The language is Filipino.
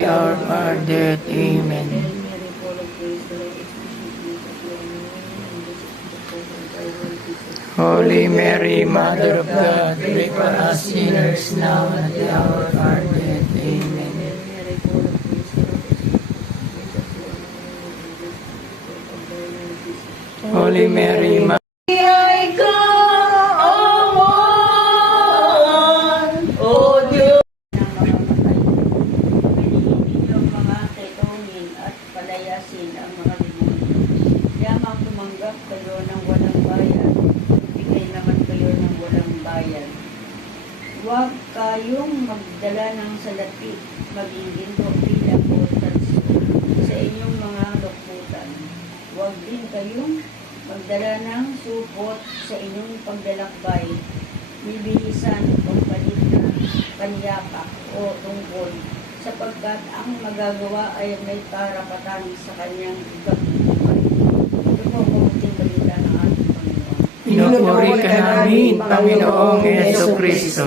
Our are. Amen. Holy Mary, Mother of God, pray for us sinners now and at the hour of our death. Amen. Holy Mary, Mother palayasin ang mga demonyo. Yamang tumanggap kayo ng walang bayan, bigay naman kayo ng walang bayan. Huwag kayong magdala ng salapi, maging ginto bilang sa inyong mga luputan. Huwag din kayong magdala ng supot sa inyong paglalakbay, bibilisan o palit na panyapak o tungkol, sapagkat ang magagawa ay may karapatan sa kanyang pagbubuhay. Ito po ang balita ng ating Panginoon. Pinupuri ka namin, Panginoong Yeso Kristo.